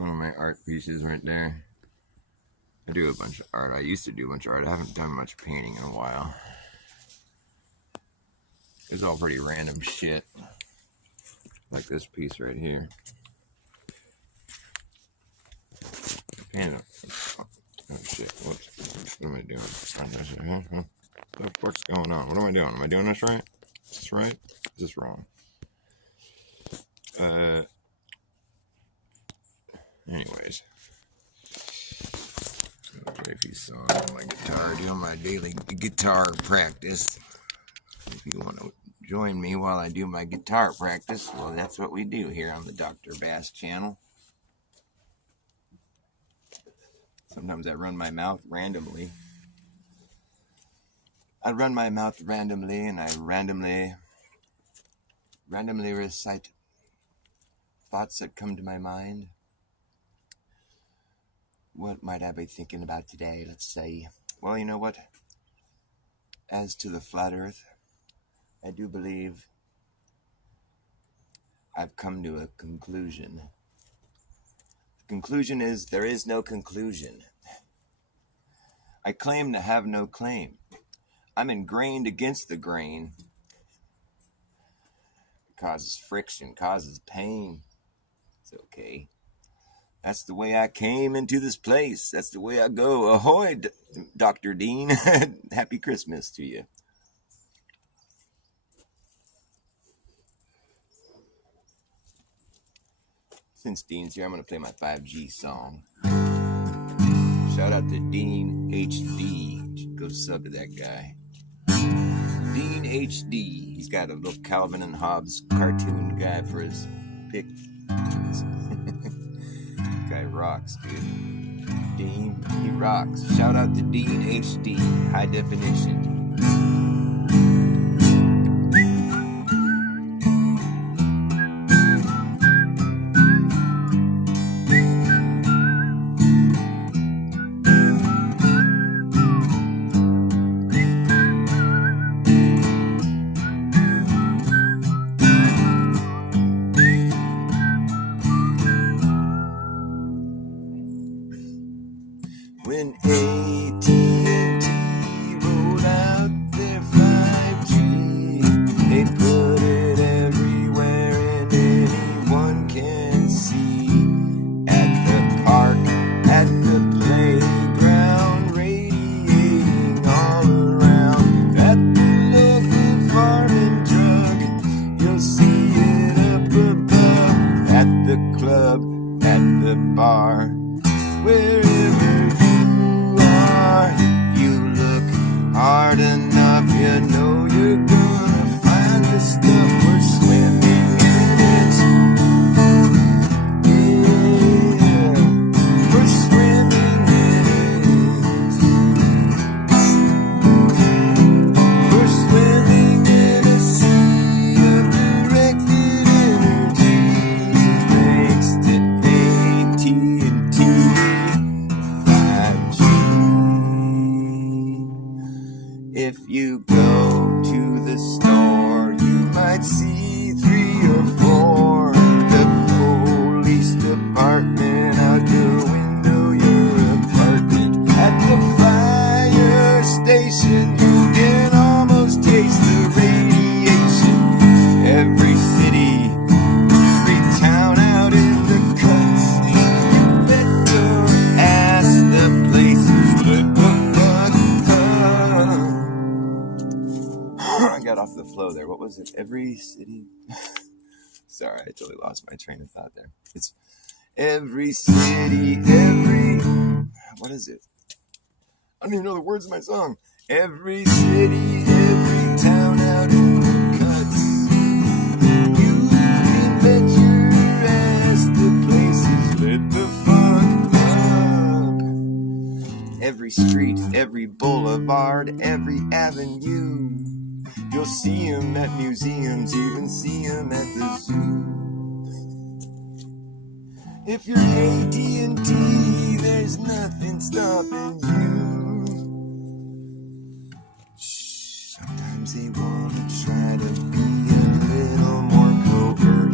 one of my art pieces right there. I do a bunch of art. I used to do a bunch of art. I haven't done much painting in a while. It's all pretty random shit. Like this piece right here. Oh shit, whoops. What am I doing? What the fuck's going on? What am I doing? Am I doing this right? Is this right? Is this wrong? Anyways. I'll play a few songs on my guitar, doing my daily guitar practice. If you want to join me while I do my guitar practice, well, that's what we do here on the Dr. Bass channel. Sometimes I run my mouth randomly. I run my mouth randomly, and I randomly recite thoughts that come to my mind. What might I be thinking about today? Let's say, well, you know what? As to the flat earth, I do believe I've come to a conclusion. The conclusion is there is no conclusion. I claim to have no claim. I'm ingrained against the grain. It causes friction, causes pain. It's okay. That's the way I came into this place. That's the way I go. Ahoy, Dr. Dean. Happy Christmas to you. Since Dean's here, I'm going to play my 5G song. Shout out to Dean HD. Go sub to that guy. Dean HD. He's got a little Calvin and Hobbes cartoon guy for his pick. Guy rocks, dude. Dean, he rocks. Shout out to Dean HD, high definition. When AT&T rolled out their 5G, they put it everywhere and anyone can see. At the park, at the playground, radiating all around. At the local farm and drug, you'll see it up above. At the club, at the bar, wherever you look hard enough, you know you're gonna find the stuff we're swimming in it. Yeah, we're swimming in it. We're swimming in a sea of directed energy. Thanks to AT&T. If you go to the store, you might see 3 or 4. The police department out your window, your apartment. At the fire station, you can almost taste the radiation. Every city, every town out in the country, you better ask the places lit the fuck up. I got off the flow there. What was it? Every city? Sorry, I totally lost my train of thought there. It's every city, what is it? I don't even know the words of my song. Every city, every town out in the cuts. You can bet your ass the places lit the fuck up. Every street, every boulevard, every avenue. You'll see him at museums, even see him at the zoo. If you're AT&T, there's nothing stopping you. Sometimes they want to try to be a little more covert.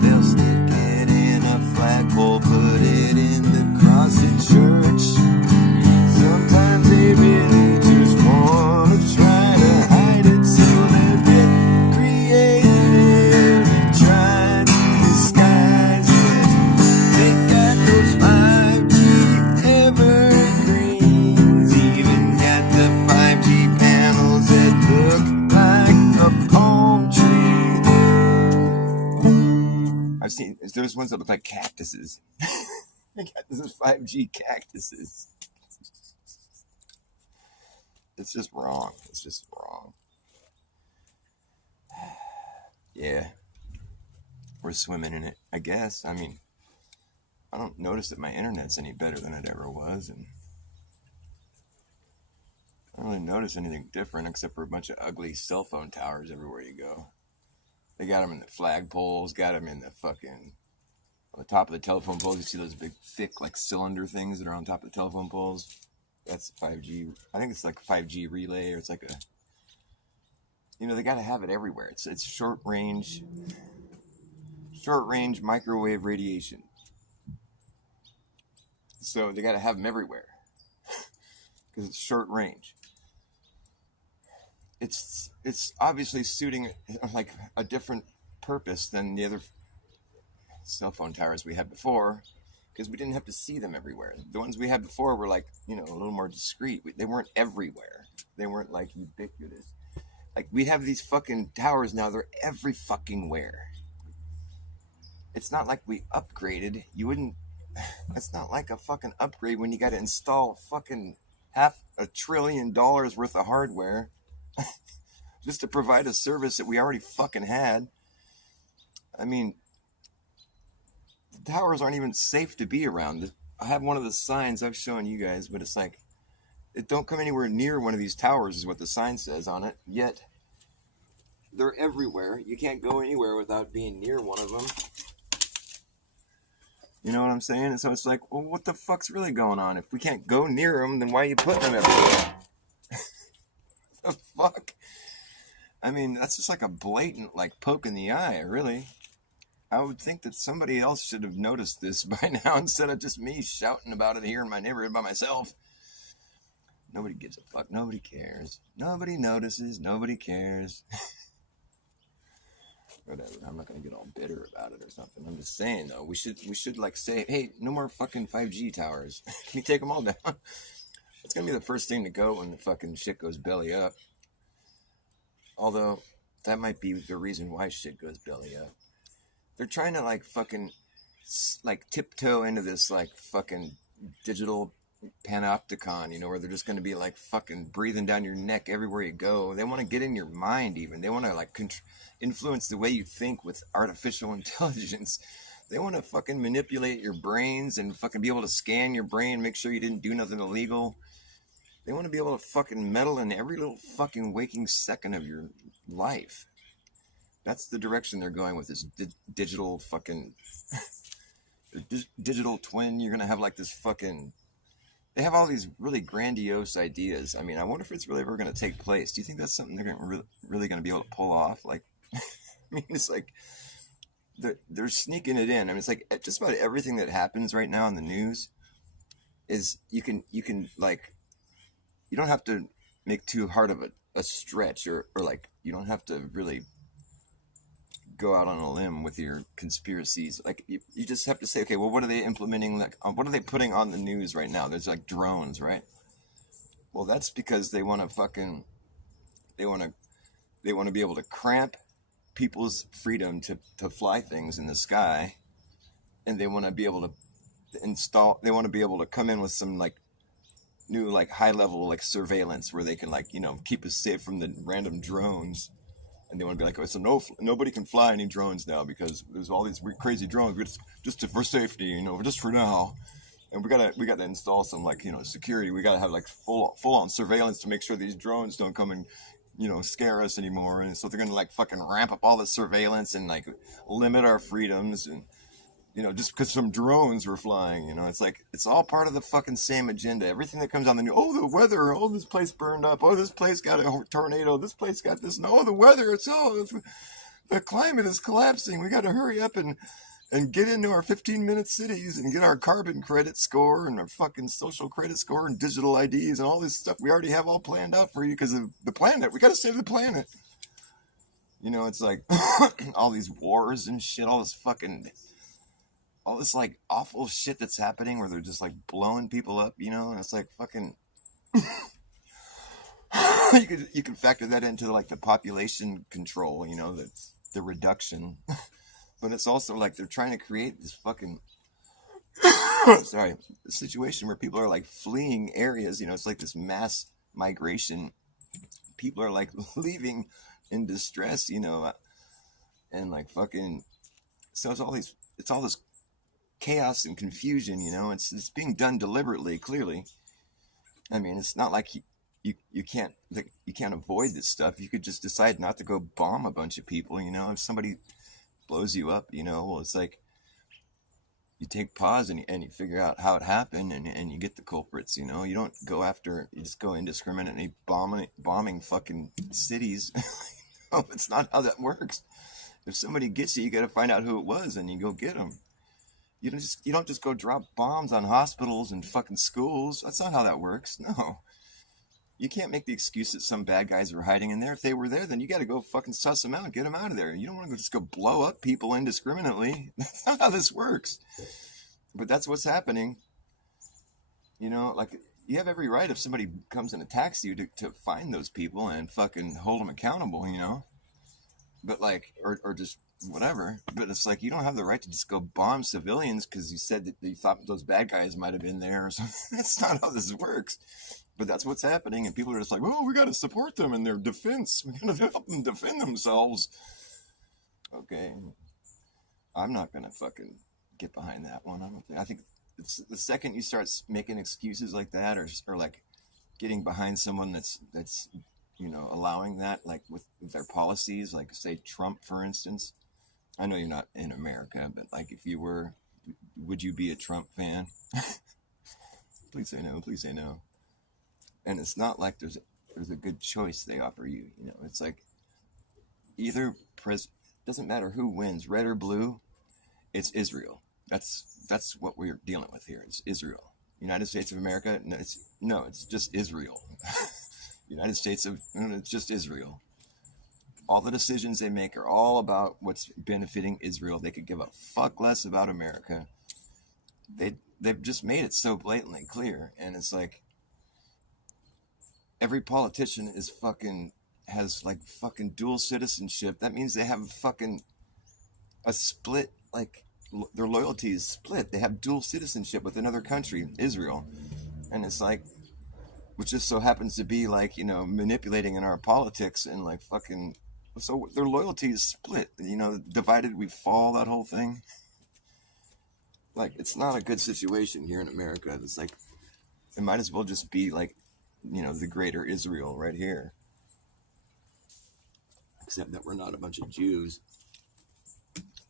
They'll stick it in a flagpole, put it seen, there's ones that look like cactuses. They got these 5G cactuses. It's just wrong. It's just wrong. Yeah. We're swimming in it, I guess. I mean, I don't notice that my internet's any better than it ever was, and I don't really notice anything different except for a bunch of ugly cell phone towers everywhere you go. They got them in the flagpoles, got them in the fucking, on the top of the telephone poles. You see those big, thick, like cylinder things that are on top of the telephone poles? That's 5G. I think it's like a 5G relay, or it's like a, you know, they got to have it everywhere. It's short range microwave radiation. So they got to have them everywhere because it's short range. It's obviously suiting like a different purpose than the other cell phone towers we had before, because we didn't have to see them everywhere. The ones we had before were like, you know, a little more discreet. They weren't everywhere. They weren't like ubiquitous. Like we have these fucking towers now. They're every fucking where. It's not like we upgraded. You wouldn't. It's not like a fucking upgrade when you got to install fucking $500 billion worth of hardware just to provide a service that we already fucking had. I mean, the towers aren't even safe to be around. I have one of the signs I've shown you guys, but it's like, don't come anywhere near one of these towers is what the sign says on it. Yet, they're everywhere. You can't go anywhere without being near one of them. You know what I'm saying? And so it's like, well, what the fuck's really going on? If we can't go near them, then why are you putting them everywhere? The fuck? I mean, that's just like a blatant, like, poke in the eye, really. I would think that somebody else should have noticed this by now instead of just me shouting about it here in my neighborhood by myself. Nobody gives a fuck. Nobody cares. Nobody notices. Nobody cares. Whatever. I'm not going to get all bitter about it or something. I'm just saying, though, we should like say, hey, no more fucking 5G towers. Can you take them all down? It's going to be the first thing to go when the fucking shit goes belly up. Although, that might be the reason why shit goes belly up. They're trying to like fucking like tiptoe into this like fucking digital panopticon, you know, where they're just going to be like fucking breathing down your neck everywhere you go. They want to get in your mind even. They want to like influence the way you think with artificial intelligence. They want to fucking manipulate your brains and fucking be able to scan your brain, make sure you didn't do nothing illegal. They want to be able to fucking meddle in every little fucking waking second of your life. That's the direction they're going with this digital fucking digital twin. You're going to have like this fucking, they have all these really grandiose ideas. I mean, I wonder if it's really ever going to take place. Do you think that's something they're really going to be able to pull off? Like, I mean, it's like they're sneaking it in. I mean, it's like just about everything that happens right now in the news is you can like, you don't have to make too hard of a stretch or like, you don't have to really go out on a limb with your conspiracies. Like you just have to say, okay, well, what are they implementing? Like, what are they putting on the news right now? There's like drones, right? Well, that's because they want to be able to cramp people's freedom to fly things in the sky, and they want to be able to they want to be able to come in with some like new like high level like surveillance where they can like, you know, keep us safe from the random drones. And they want to be like, oh, so nobody can fly any drones now because there's all these crazy drones just for safety, you know, just for now. And we gotta install some like, you know, security. We gotta have like full on surveillance to make sure these drones don't come and, you know, scare us anymore. And so they're gonna like fucking ramp up all the surveillance and like limit our freedoms and, you know, just because some drones were flying, you know, it's like, it's all part of the fucking same agenda. Everything that comes on the news, oh, the weather, oh, this place burned up, oh, this place got a tornado, this place got this, no, the weather, the climate is collapsing. We got to hurry up and get into our 15-minute cities and get our carbon credit score and our fucking social credit score and digital IDs and all this stuff we already have all planned out for you because of the planet. We got to save the planet. You know, it's like all these wars and shit, all this like awful shit that's happening where they're just like blowing people up, you know, and it's like fucking you can factor that into like the population control, you know, that's the reduction But it's also like they're trying to create this fucking sorry, situation where people are like fleeing areas. It's like this mass migration. People are like leaving in distress. And like fucking. So it's all this chaos and confusion. It's being done deliberately. Clearly, I mean, it's not like you can't you can't avoid this stuff. You could just decide not to go bomb a bunch of people. If somebody blows you up, well, it's like you take pause and you figure out how it happened and you get the culprits. You don't go after, you just go indiscriminately bombing fucking cities. No, it's not how that works. If somebody gets you got to find out who it was and you go get them. You don't just go drop bombs on hospitals and fucking schools. That's not how that works. No. You can't make the excuse that some bad guys were hiding in there. If they were there, then you got to go fucking suss them out, get them out of there. You don't want to just go blow up people indiscriminately. That's not how this works. But that's what's happening. Like you have every right if somebody comes and attacks you to find those people and fucking hold them accountable. But like, or just whatever. But it's like you don't have the right to just go bomb civilians because you said that you thought those bad guys might have been there or something. That's not how this works. But that's what's happening, and people are just like, "Oh, we got to support them in their defense. We got to help them defend themselves." Okay, I'm not gonna fucking get behind that one. I think it's the second you start making excuses like that, or like getting behind someone that's allowing that, like with their policies, like say Trump, for instance. I know you're not in America, but like if you were, would you be a Trump fan? Please say no. Please say no. And it's not like there's a good choice they offer you. It's like either doesn't matter who wins, red or blue, it's Israel. That's what we're dealing with here. It's Israel. United States of America. No, it's just Israel. United States of it's just Israel. All the decisions they make are all about what's benefiting Israel. They could give a fuck less about America. They've just made it so blatantly clear, and it's like every politician has like fucking dual citizenship. That means they have fucking a split, like their loyalty is split. They have dual citizenship with another country, Israel. And it's like, which just so happens to be like, manipulating in our politics and like fucking, so their loyalty is split, divided we fall, that whole thing. Like, it's not a good situation here in America. It's like, it might as well just be like, the greater Israel right here. Except that we're not a bunch of Jews.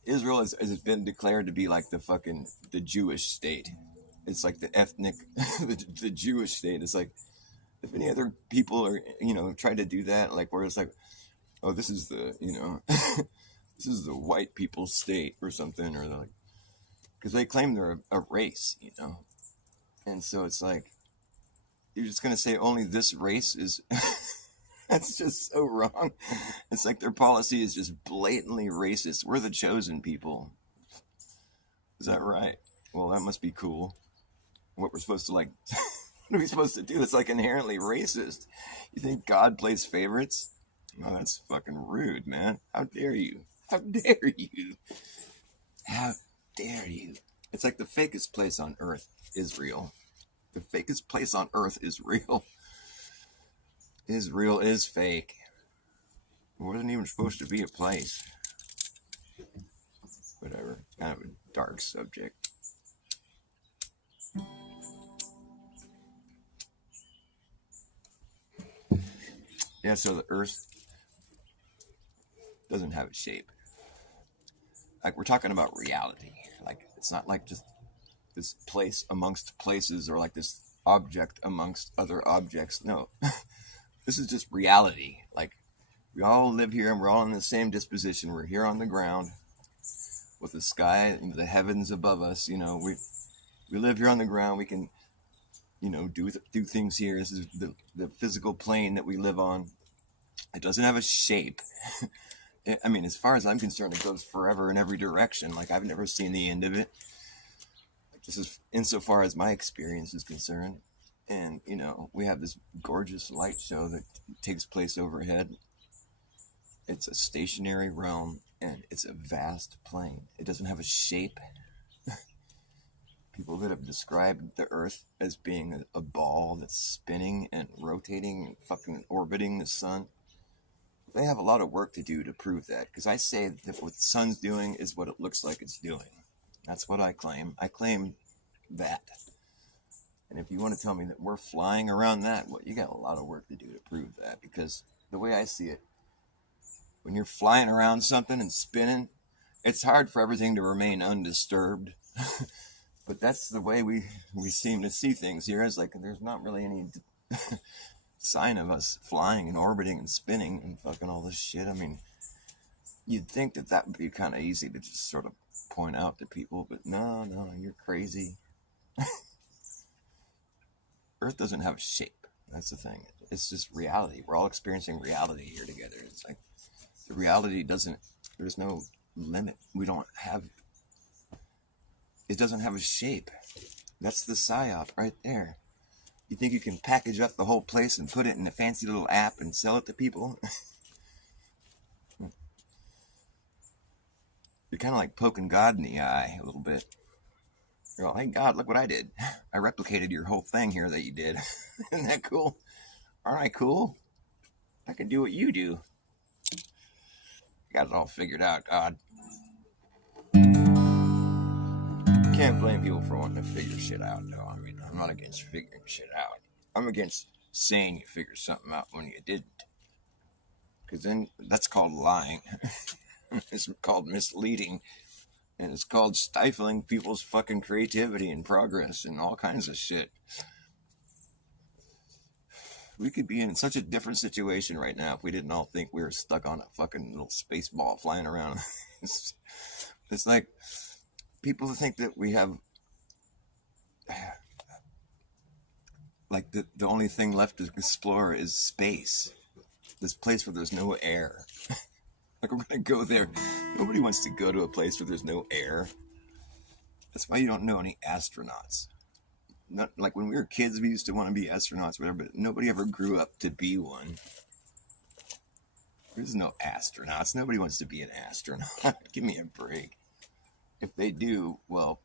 Israel has been declared to be like the Jewish state. It's like the ethnic, the Jewish state. It's like, if any other people are, try to do that, like where it's like, oh, this is the, this is the white people's state or something, or like, because they claim they're a race, and so it's like, you're just going to say only this race is, that's just so wrong. It's like their policy is just blatantly racist. We're the chosen people. Is that right? Well, that must be cool. What we're supposed to like, what are we supposed to do? It's like inherently racist. You think God plays favorites? Oh, that's fucking rude, man. How dare you? How dare you? How dare you? It's like the fakest place on earth, Israel. The fakest place on earth is real. Israel is fake. It wasn't even supposed to be a place. Whatever. Kind of a dark subject. Yeah, so the earth doesn't have a shape. Like, we're talking about reality. Like, it's not like just this place amongst places or like this object amongst other objects. No. This is just reality. Like, we all live here and we're all in the same disposition. We're here on the ground with the sky and the heavens above us. We live here on the ground. We can, do things here. This is the physical plane that we live on. It doesn't have a shape. I mean, as far as I'm concerned, it goes forever in every direction. Like, I've never seen the end of it. This is insofar as my experience is concerned. And, we have this gorgeous light show that takes place overhead. It's a stationary realm, and it's a vast plane. It doesn't have a shape. People that have described the Earth as being a ball that's spinning and rotating and fucking orbiting the sun, they have a lot of work to do to prove that. Because I say that what the sun's doing is what it looks like it's doing. That's what I claim. I claim that. And if you want to tell me that we're flying around that, well, you got a lot of work to do to prove that. Because the way I see it, when you're flying around something and spinning, it's hard for everything to remain undisturbed. But that's the way we seem to see things here. Is like there's not really any sign of us flying and orbiting and spinning and fucking all this shit. I mean, you'd think that would be kind of easy to just sort of point out to people, but no, you're crazy. Earth doesn't have a shape. That's the thing. It's just reality. We're all experiencing reality here together. It's like the reality there's no limit. It doesn't have a shape. That's the psyop right there. You think you can package up the whole place and put it in a fancy little app and sell it to people? You're kind of like poking God in the eye a little bit. You're like, hey, God, look what I did. I replicated your whole thing here that you did. Isn't that cool? Aren't I cool? I can do what you do. Got it all figured out, God. Can't blame people for wanting to figure shit out, though. I mean, I'm not against figuring shit out. I'm against saying you figured something out when you didn't. Because then that's called lying. It's called misleading. And it's called stifling people's fucking creativity and progress and all kinds of shit. We could be in such a different situation right now if we didn't all think we were stuck on a fucking little space ball flying around. It's like people think that we have like the only thing left to explore is space. This place where there's no air. Like we're gonna go there. Nobody wants to go to a place where there's no air. That's why you don't know any astronauts. Not like when we were kids, we used to want to be astronauts, whatever, but nobody ever grew up to be one. There's no astronauts. Nobody wants to be an astronaut. Give me a break. If they do, well,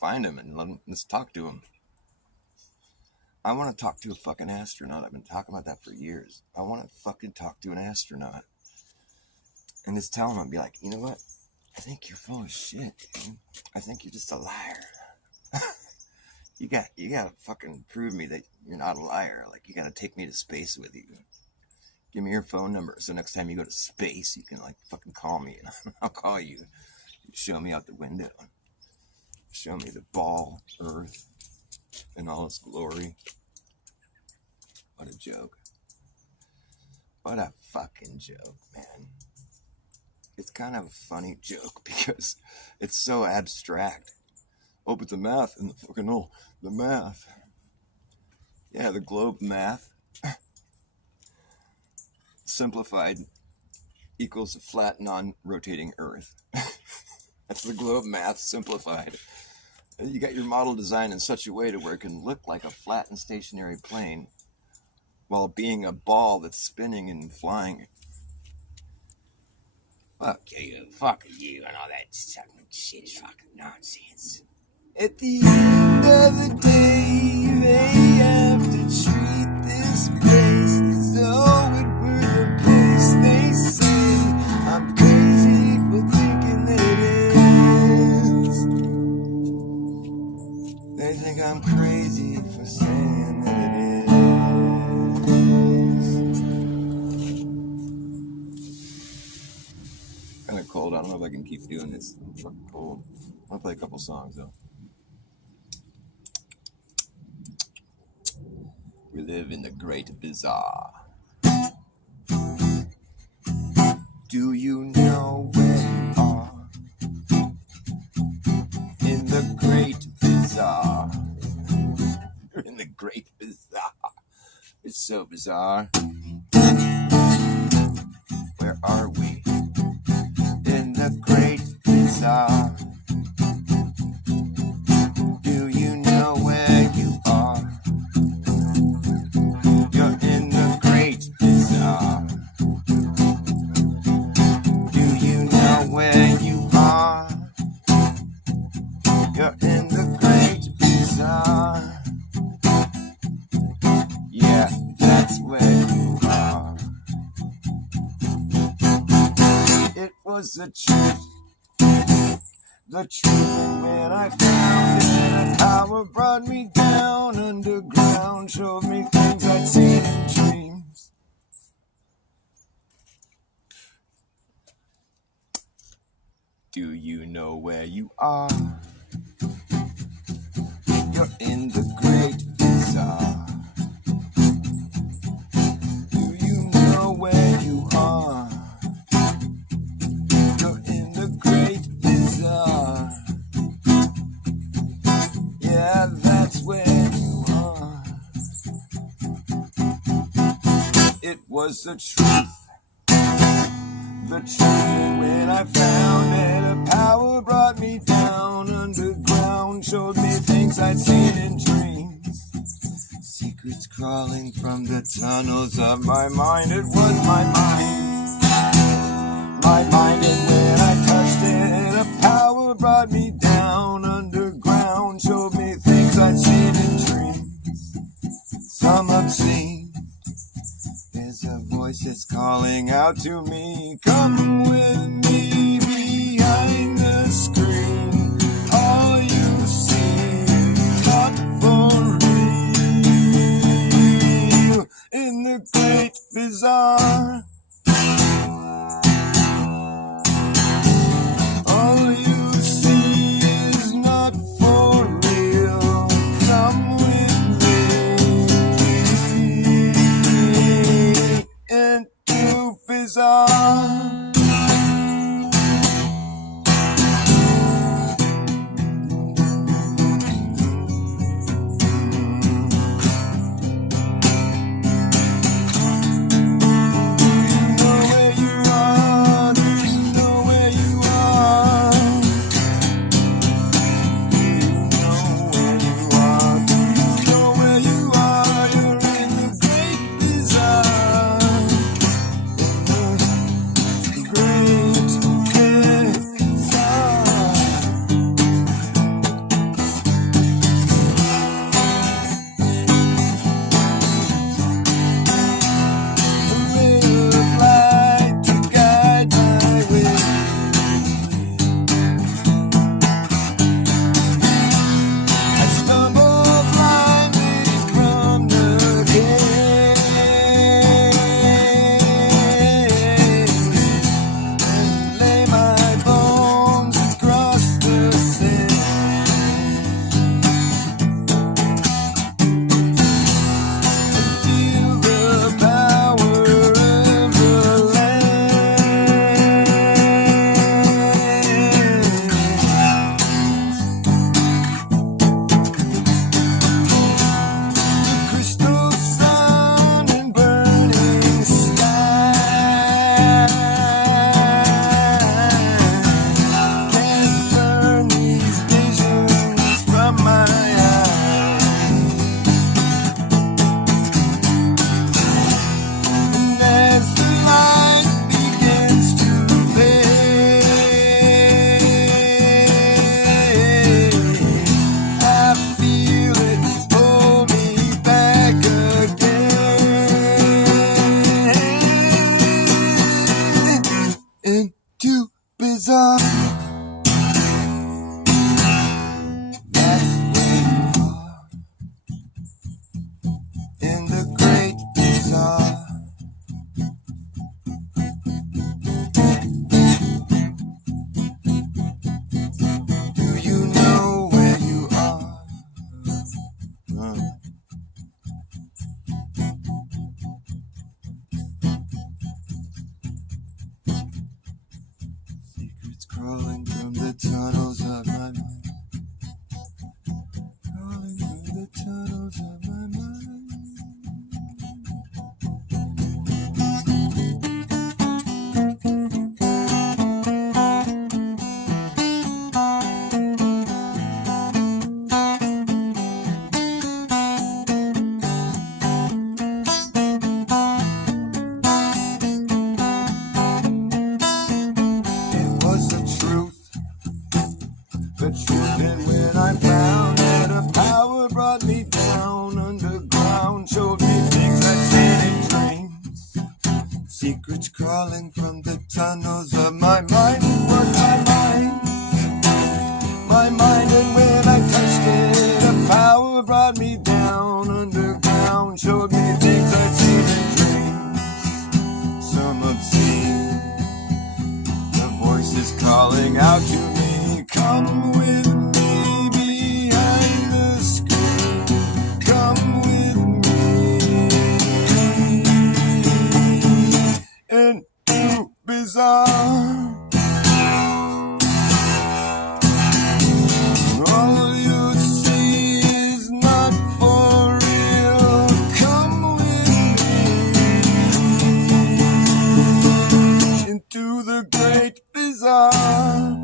find them and let's talk to them. I want to talk to a fucking astronaut. I've been talking about that for years. I want to fucking talk to an astronaut. And just tell him, I'd be like, you know what? I think you're full of shit, dude. I think you're just a liar. You gotta fucking prove me that you're not a liar. Like, you gotta take me to space with you. Give me your phone number, so next time you go to space, you can, like, fucking call me, and I'll call you. You show me out the window. Show me the ball, Earth, in all its glory. What a joke. What a fucking joke, man. It's kind of a funny joke because it's so abstract. Oh, but the math and the fucking the math. Yeah, the globe math. Simplified equals a flat, non-rotating Earth. That's the globe math simplified. And you got your model designed in such a way to where it can look like a flat and stationary plane while being a ball that's spinning and flying. Fuck you, and all that shit is fucking nonsense. At the end of the day, they have to treat this place as though it were the place they say. I'm crazy for thinking that it is. They think I'm crazy for saying that it is. Kind of cold. I don't know if I can keep doing this. I'm fucking cold. I'll play a couple songs though. We live in the great bazaar. Do you know where you are? In the great bazaar. You're in the great bazaar. It's so bizarre. Where are we? In the great bazaar. Do you know where you are? You're in the great bazaar. Do you was the truth. The truth, and when I found it, power brought me down underground, showed me things I'd seen in dreams. Do you know where you are? You're in the great bazaar. Do you know where you are? You're in the great bazaar. Yeah, that's where you are. It was the truth. The truth, and when I found it, a power brought me down underground, showed me things I'd seen in dreams. Secrets crawling from the tunnels of my mind. It was my mind. My mind, and when I touched it, a power brought me down underground, showed me things I'd seen in dreams. Some obscene. There's a voice that's calling out to me. Come with me behind the screen. All you see is not for real. In the great bazaar, all you see is not for real. Come with me into bazaar. Into bazaar. That's where you are. In the great bazaar. Do you know where you are? Crawling from the tunnels of my mind. Crawling from the tunnels of my mind. The truth, and when I found it, a power brought me down underground, showed me things I'd seen in dreams. Secrets crawling from the tunnels of my mind. is calling out to me. Come with me behind the screen. Come with me and do bizarre. All you see is not for real. Come with me into the great bizarre.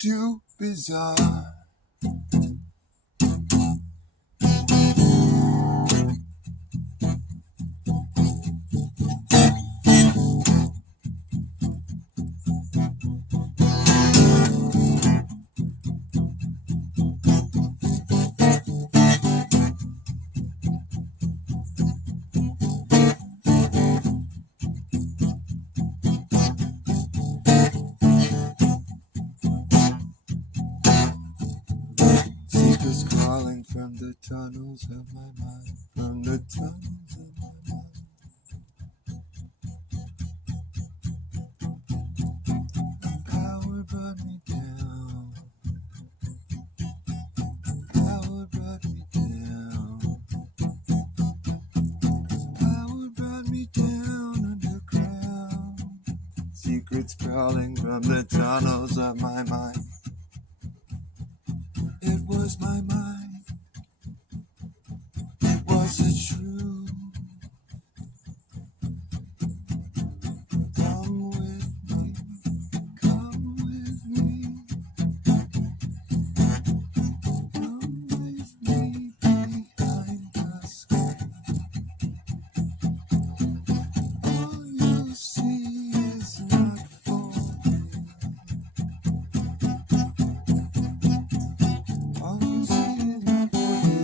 Too bizarre. Secrets crawling from the tunnels of my mind, from the tunnels of my mind. Power brought me down. Power brought me down. Power brought me down underground. Secrets crawling from the tunnels of my mind. It was my mind. Was it true? Come with me. Come with me. Come with me behind the screen. All you see is not for me. All you see is not for me.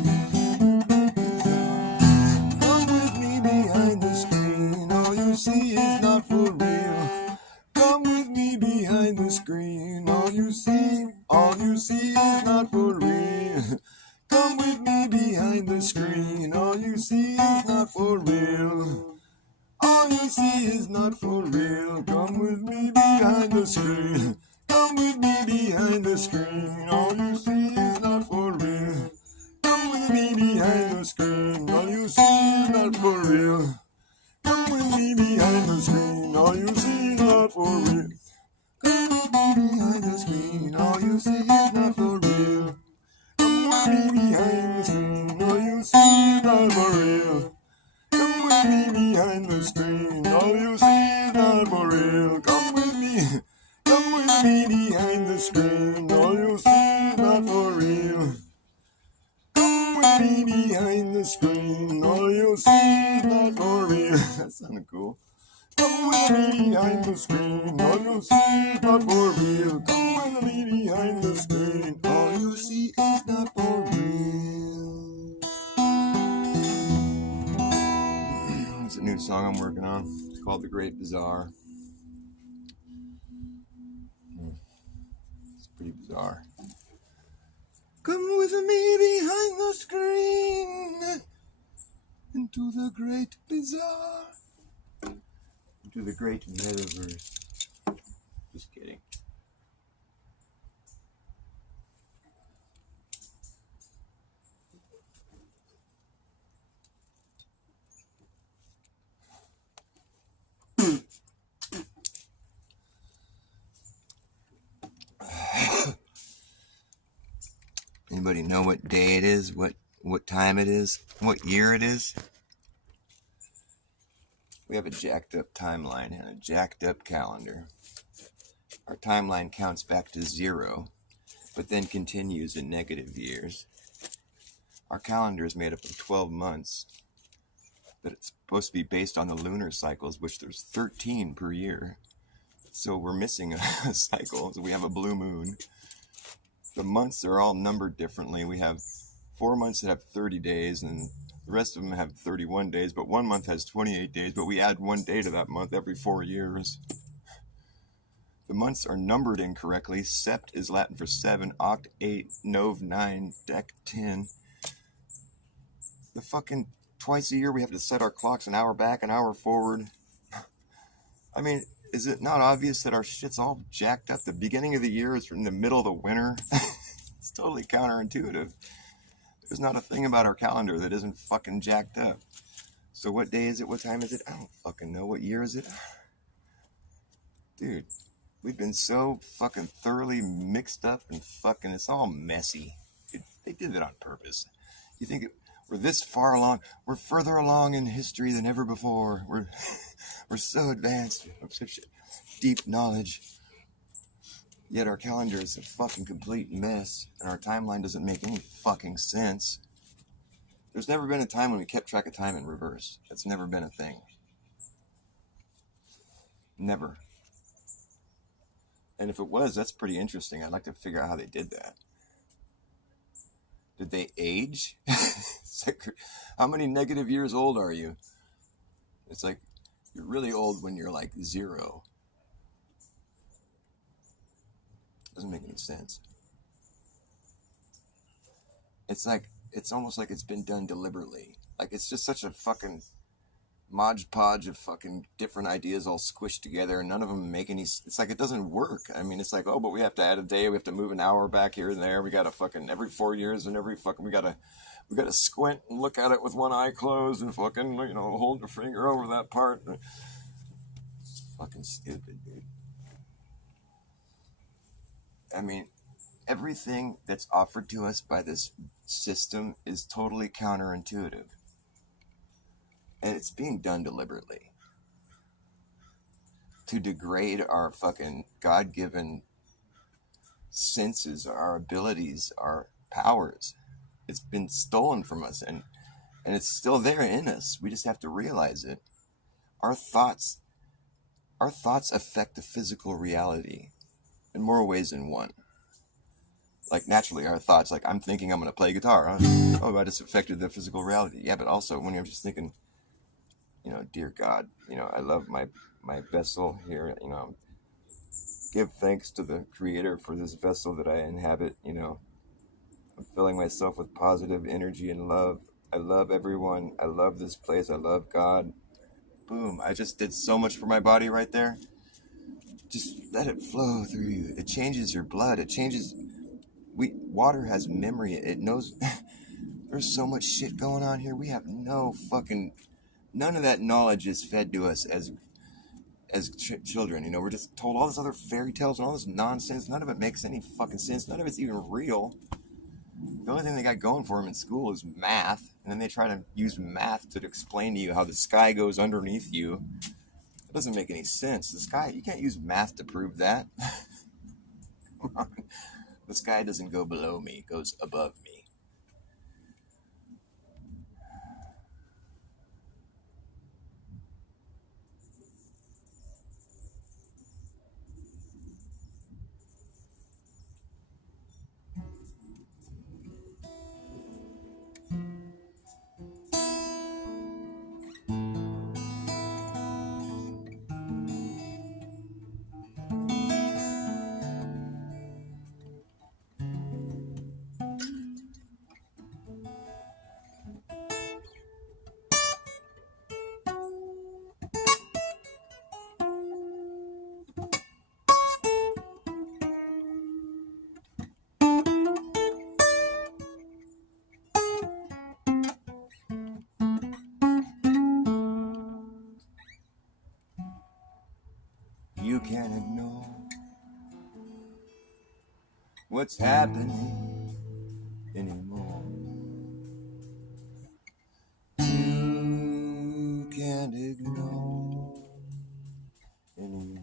Come with me behind the screen. All you see is not for real. Come with me behind the screen. All you see is not for real. Come with me behind the screen. All you see is not for real. All you see is not for real. Come with me behind the screen. Come with me behind the screen. All you see is not for real. Come with me behind the screen. All you see is not for real. Come with me behind the screen. All you see is not for real. Come with me behind the screen. All you see is not for real. Come with me behind the screen. All you see is not for real. behind the screen. All you'll see is not for real. That sounded cool. Come with me behind the screen. All you'll see is not for real. Come with me behind the screen. All you see is not for real. It's a new song I'm working on. It's called The Great Bizarre. It's pretty bizarre. Come with me behind the screen. Into the great bizarre. Into the great metaverse. Just kidding. Anybody know what day it is? What time it is? What year it is? We have a jacked up timeline and a jacked up calendar. Our timeline counts back to 0, but then continues in negative years. Our calendar is made up of 12 months, but it's supposed to be based on the lunar cycles, which there's 13 per year. So we're missing a cycle. So we have a blue moon. The months are all numbered differently. We have 4 months that have 30 days, and the rest of them have 31 days, but one month has 28 days, but we add 1 day to that month every 4 years. The months are numbered incorrectly. Sept is Latin for 7, Oct 8, Nov 9, Dec 10. The fucking twice a year we have to set our clocks an hour back, an hour forward. I mean, is it not obvious that our shit's all jacked up? The beginning of the year is in the middle of the winter. It's totally counterintuitive. There's not a thing about our calendar that isn't fucking jacked up. So what day is it? What time is it? I don't fucking know. What year is it? Dude, we've been so fucking thoroughly mixed up and fucking, it's all messy. They did it on purpose. You think we're this far along? We're further along in history than ever before. We're so advanced. We have such deep knowledge. Yet our calendar is a fucking complete mess, and our timeline doesn't make any fucking sense. There's never been a time when we kept track of time in reverse. That's never been a thing. Never. And if it was, that's pretty interesting. I'd like to figure out how they did that. Did they age? It's like, how many negative years old are you? It's like, you're really old when you're like 0. Doesn't make any sense. It's like, it's almost like it's been done deliberately. Like, it's just such a fucking modge podge of fucking different ideas all squished together, and none of them make any. It's like it doesn't work. I mean, it's like, oh, but we have to add a day, we have to move an hour back here and there. We gotta fucking every 4 years and every fucking we gotta squint and look at it with one eye closed and fucking hold the finger over that part. It's fucking stupid, dude. I mean, everything that's offered to us by this system is totally counterintuitive. And it's being done deliberately to degrade our fucking God-given senses, our abilities, our powers. It's been stolen from us, and it's still there in us. We just have to realize it. Our thoughts affect the physical reality in more ways than one. Like, naturally, our thoughts, like, I'm thinking I'm going to play guitar. Huh? Oh, but it's affected the physical reality. Yeah, but also when you're just thinking, dear God, I love my vessel here, give thanks to the Creator for this vessel that I inhabit, I'm filling myself with positive energy and love. I love everyone. I love this place. I love God. Boom. I just did so much for my body right there. Just let it flow through you. It changes your blood. It changes. Water has memory. It knows. There's so much shit going on here. We have none of that knowledge is fed to us as children. We're just told all this other fairy tales and all this nonsense. None of it makes any fucking sense. None of it's even real. The only thing they got going for them in school is math, and then they try to use math to explain to you how the sky goes underneath you. It doesn't make any sense. The sky, you can't use math to prove that. Come on. The sky doesn't go below me, it goes above me. can't ignore what's happening anymore. You can't ignore anymore.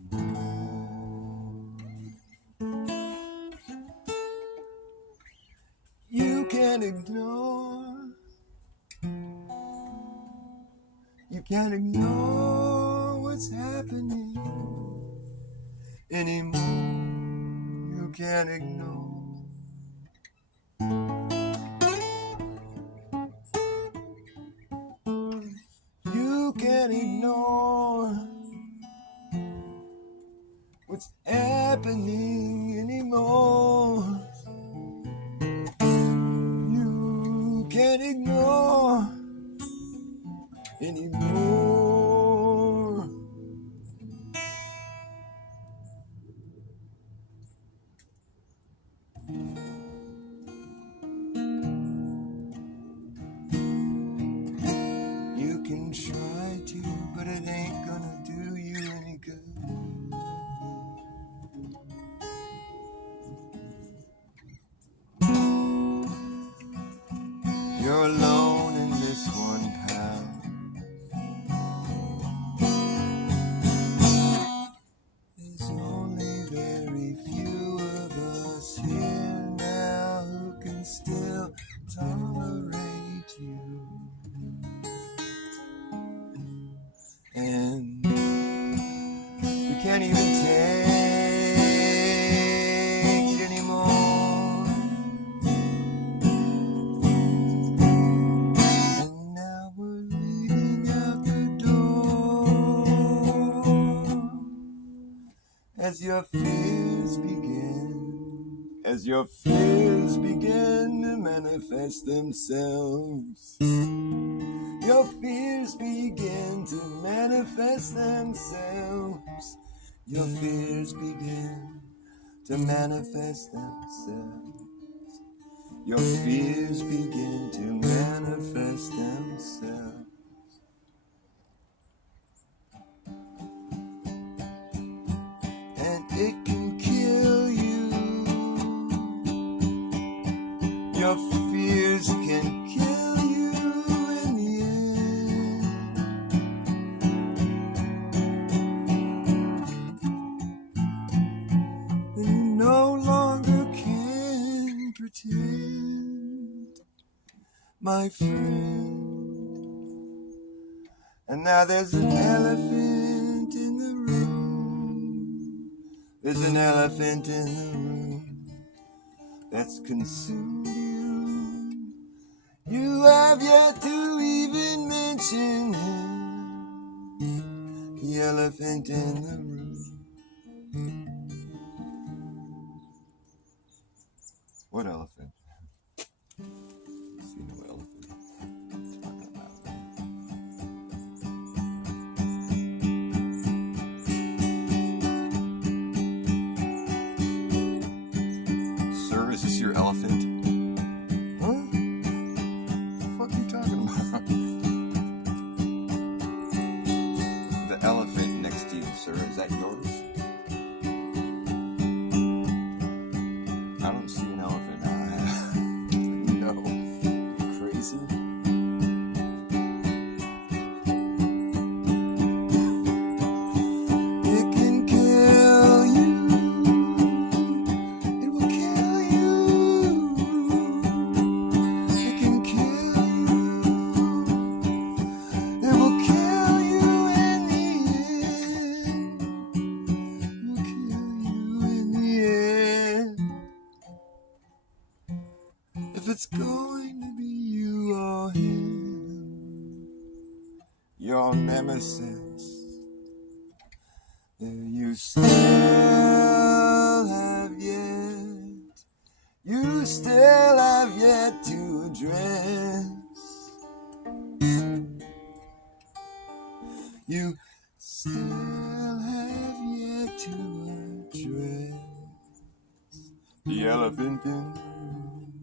You can't ignore. You can't ignore what's happening anymore. You can't ignore. You can't ignore what's happening anymore. You can't ignore anymore. You can try to, but it ain't gonna do you any good. You're alone in this one, pal. There's only very few of us here now who can still tolerate you. And we can't even take it anymore. And now we're leaving out the door as your fears begin. As your fears begin to manifest themselves. Your fears begin to manifest themselves. Your fears begin to manifest themselves. Your fears begin to manifest themselves. And it can kill you. Your fears can kill you in the end. And you no longer can pretend, my friend. And now there's an elephant in the room. There's an elephant in the room that's consumed you. You have yet to even mention him, the elephant in the room. What elephant? I see no elephant. Sir, is this your elephant? Huh? What the fuck are you talking about? The elephant next to you, sir, is that yours? I don't see an elephant. No. You crazy? It can kill you. It will kill you. It can kill you. It will kill you in the end. It will kill you in the end. If it's going to be you or him, your nemesis, you still have yet to address. You still have yet to address the elephant in the room.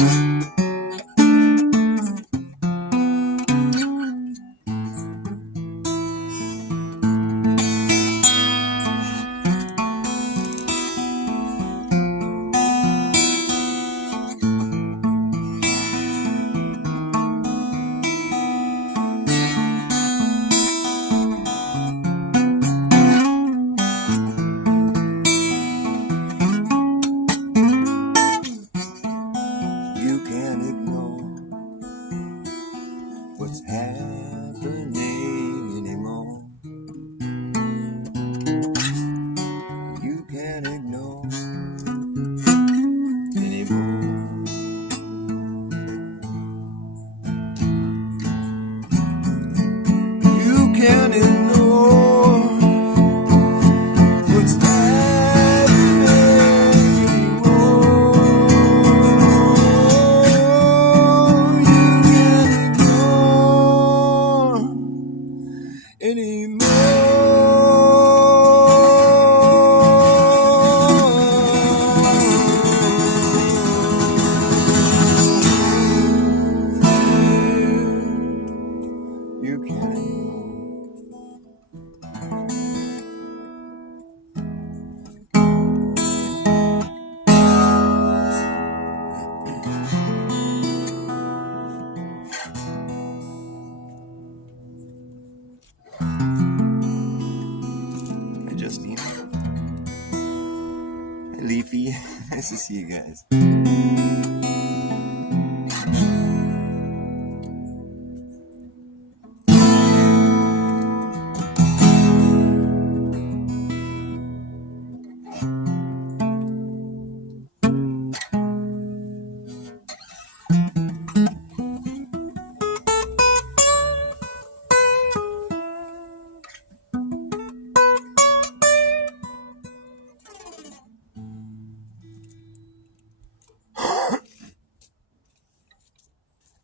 You can't ignore what's happening anymore. You can't ignore anymore. You can't ignore what's happening anymore. You can't ignore anymore. You can't ignore. Hi, Justine. Hi, Leafy. Nice to see you guys.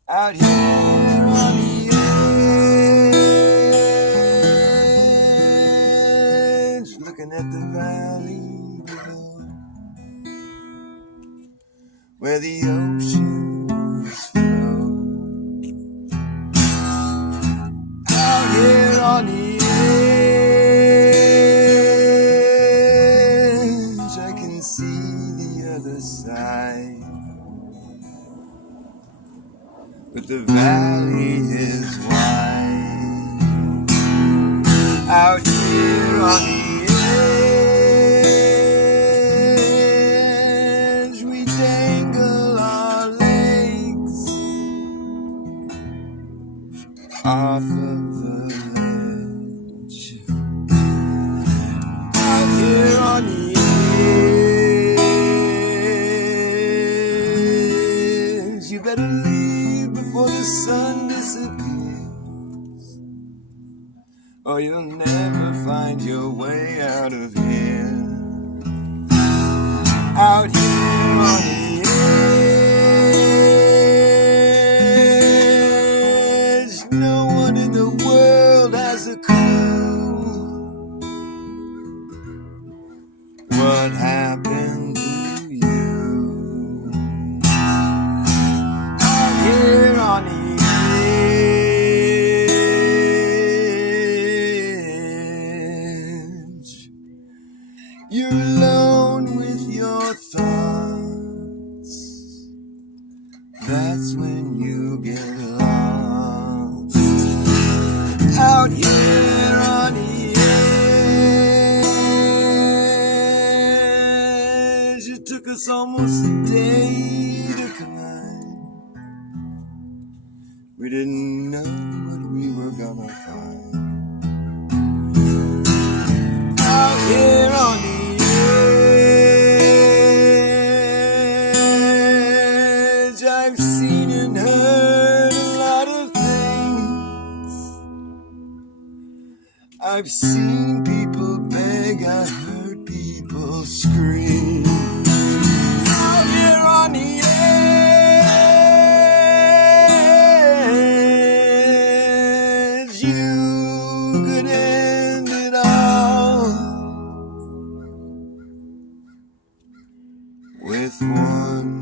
Out here on the edge, looking at the valley below, where the oceans flow. Out here on the edge, I can see the other side. But the valley is wide. Out here on the edge, we dangle our legs off of the ledge. Out here on the edge, you better leave before the sun disappears, or you'll never find your way out of here. Out here on the edge, no one in the world has a clue what happened to you. Out here on the edge, you're alone with your thoughts. That's when you get lost. Out here on the edge, it took us almost a day to climb. We didn't know what we were gonna find. Out here on the edge, I've seen and heard a lot of things. I've seen people beg, I've heard people scream. Out here on the edge, you could end it all with one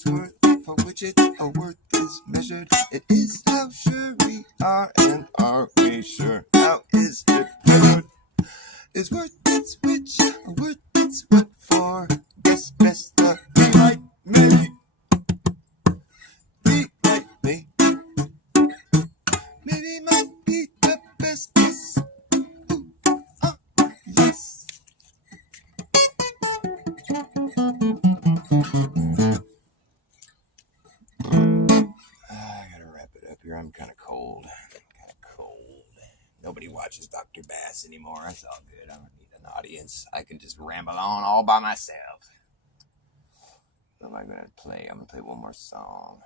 its worth, for which its worth is measured. It is how sure we are, and are we sure? How is it measured? Is worth its which, worth its what for? Guess best the be right, maybe. Be right, maybe. Maybe might be the best guess. Ooh, yes. I gotta wrap it up here. I'm kind of cold. Nobody watches Dr. Bass anymore. That's all good. I don't need an audience. I can just ramble on all by myself. What am I going to play? I'm going to play one more song.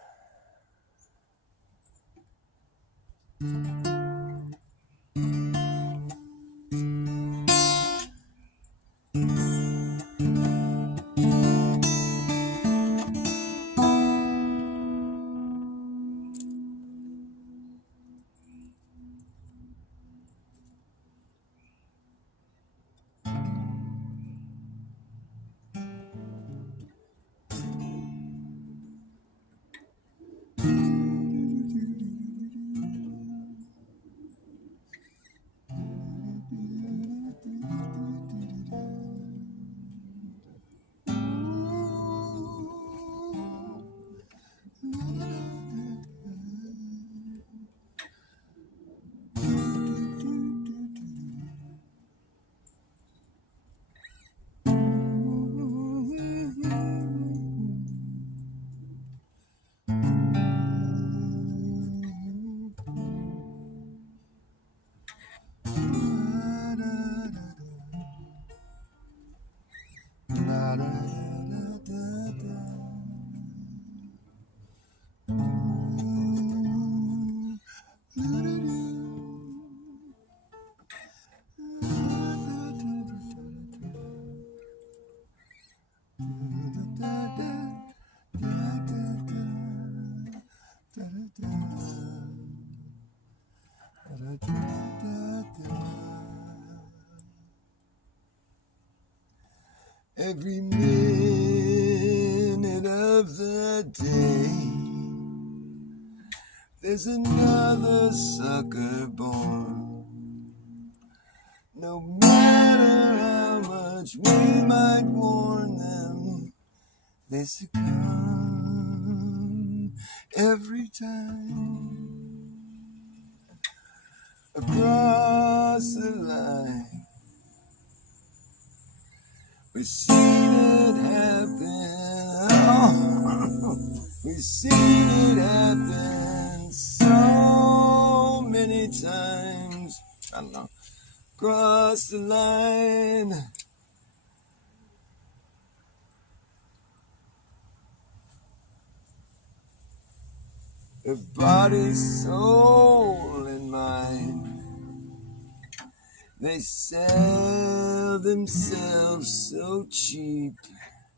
Every minute of the day, there's another sucker born. No matter how much we might warn them, they succumb every time. Across the line, we've seen it happen. Oh, we've seen it happen so many times. I don't know. Across the line. Their body, soul, and mind. They sell themselves so cheap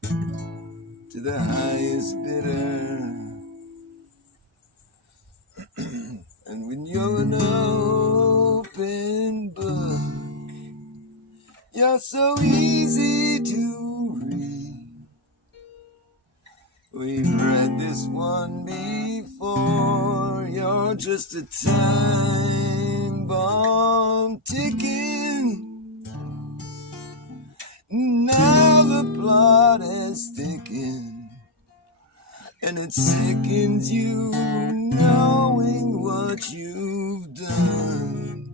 to the highest bidder. And when you're an open book, you're so easy to read. We've read this one before. You're just a time bomb ticking. Now the plot has thickened, and it sickens you knowing what you've done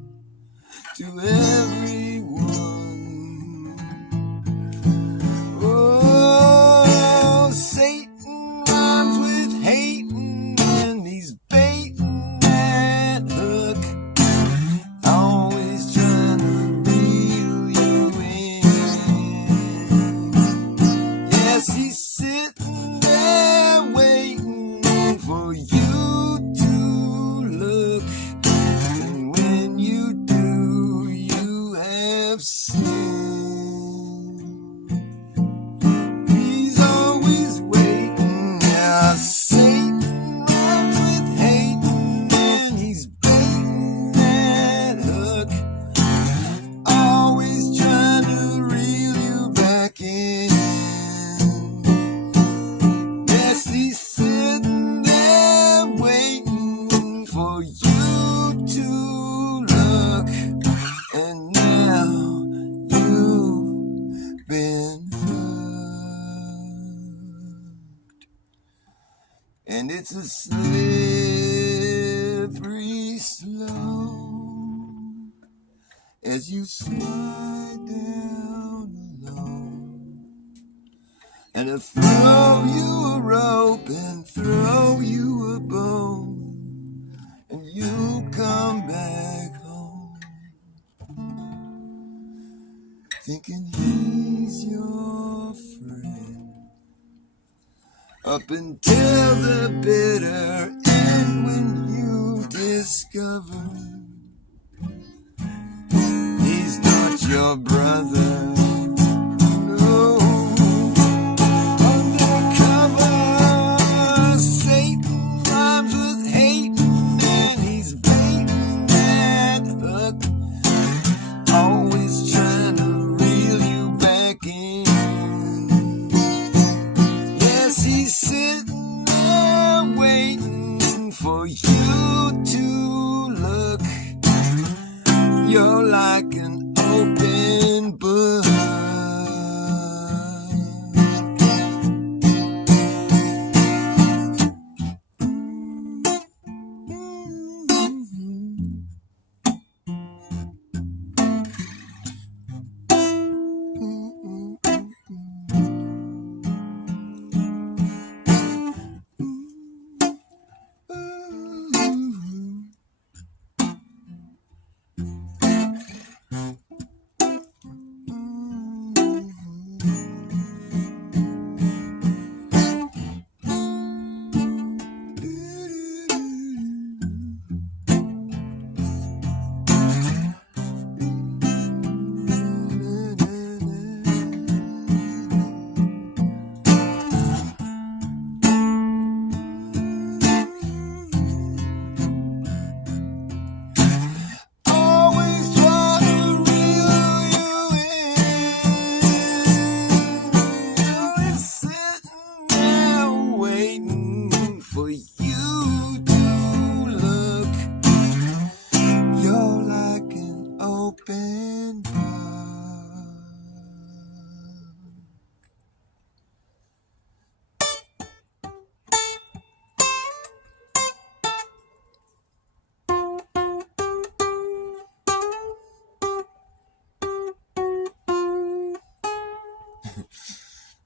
to everyone. Oh, Satan rhymes with hating, and he's baiting that hook, always trying to reel you in. Yes, he's sitting there waiting for you It's a slippery slope as you slide down alone. And I'll throw you a rope and throw you a bone, and you come back home thinking he's your friend, up until the bitter end when you discover he's not your brother. No. Undercover, Satan rhymes with hate, and he's baiting that hook, always trying to reel you back in. Yes, he's sitting there waiting for you to look. You're like an open book.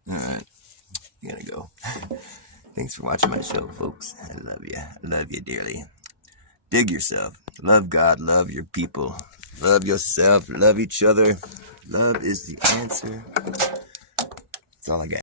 Alright, I gotta go. Thanks for watching my show, folks. I love you. I love you dearly. Dig yourself. Love God. Love your people. Love yourself. Love each other. Love is the answer. That's all I got.